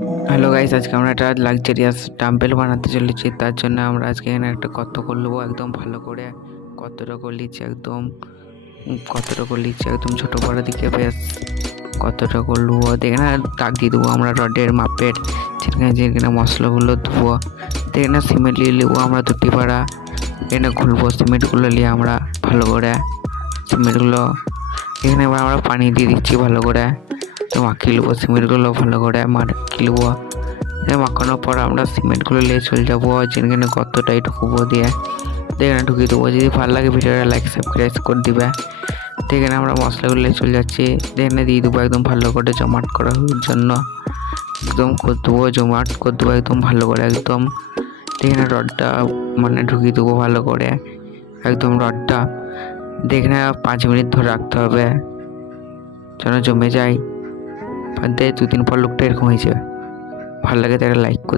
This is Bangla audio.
হ্যালো গাইস, আজকে আমরা একটা লাক্সারিয়াস ডাম্বেল বানাতে চলেছি। তার জন্য আমরা আজকে এখানে একটা গর্ত করে নেবো একদম ভালো করে। গর্তটা করে নিচ্ছি একদম ছোট বড় দিকে বেশ গর্তটা করে নেবো। এখানে দাগ দিয়ে দেবো আমরা রডের মাপের, যেখানে যেখানে মশলাগুলো ধুবো। এখানে সিমেন্ট নিয়ে নেবো আমরা 2টি পাড়া। এখানে ঘুরবো সিমেন্টগুলো নিয়ে আমরা ভালো করে সিমেন্টগুলো। এখানে এবার আমরা পানি দিয়ে দিচ্ছি ভালো করে, মাখিয়ে নেবো সিমেন্টগুলো ভালো করে মাখিয়ে নেবো। মাখানোর পর আমরা সিমেন্টগুলো নিয়ে চলে যাবো যেখানে গর্তটা ঢুকবো, দিয়ে এখানে ঢুকিয়ে দেবো। যদি ভালো লাগে ভিডিওটা লাইক সাবস্ক্রাইব করে দিবে। এখানে আমরা মশলাগুলো নিয়ে চলে যাচ্ছি, এখানে দিয়ে দেবো একদম ভালো করে জমাট করার জন্য। একদম করে দেবো, জমাট করে দেবো একদম ভালো করে একদম। এখানে রডটা ঢুকিয়ে দেবো ভালো করে একদম রডটা। এখানে 5 মিনিট ধরে রাখতে হবে যেন জমে যায়। 2-3 পর লোকটা এরকম হয়েছে। ভালো লাগে তাহলে লাইক করতে।